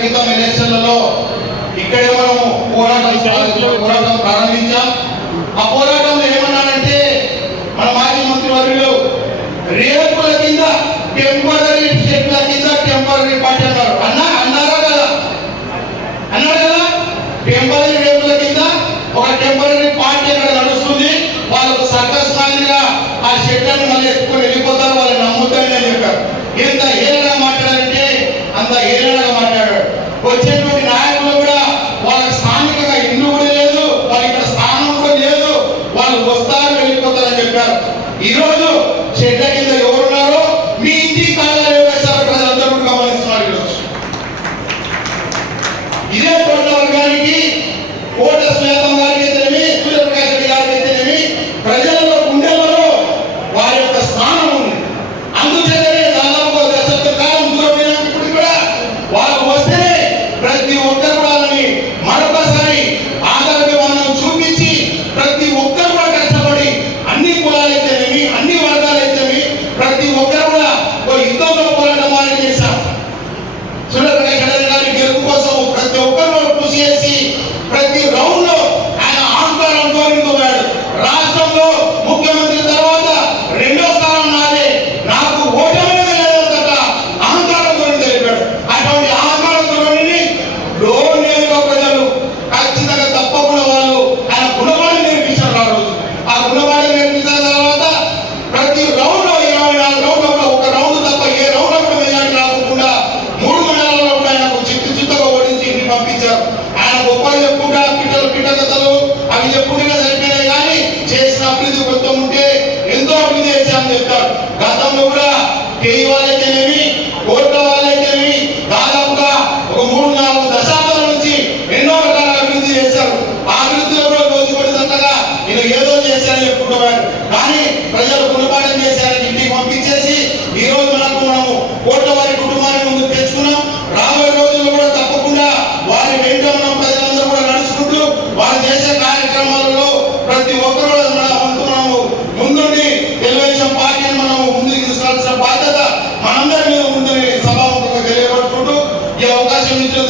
క్రితం ఎలక్షన్లలో ఇక్కడే మనం పోరాటం పోరాటం ప్రారంభించాం. ఆ పోరాటంలో ఏమన్నానంటే మన మాజీ మంత్రి వర్యులు రేపుల కింద టెంపరీ షెడ్ల కింద టెంపరీ పార్టీ అన్నారు. అన్నా అన్నారా కదా? అన్నారు కదా? టెంపరీ రేపుల కింద ఒక టెంపరీ పార్టీ అక్కడ నడుస్తుంది. వాళ్ళకు సర్కస్ మాదిరిగా ఆ షెడ్లను మళ్ళీ ఎక్కువ వెళ్ళిపోతారు. వాళ్ళు నమ్ముతారని అని చెప్పారు. ఎంత హేళనగా మాట్లాడంటే అంత హేళనగా మాట్లాడాడు వచ్చేటువంటి నాయకులు కూడా వాళ్ళకి స్థానికంగా ఇల్లు కూడా లేదు వాళ్ళకి ఇక్కడ స్థానం కూడా లేదు. వాళ్ళు వస్తారు వెళ్ళిపోతారని చెప్పారు. ఈ రోజు కింద ఎవరు కృతజ్ఞతలు. అవి చెప్పుకుంటే సరిపోయినాయి కానీ చేసిన అభివృద్ధి మొత్తం ఉంటే ఎంతో అభివృద్ధి చేశామని చెప్తారు గతంలో కూడా కేయి I'm not.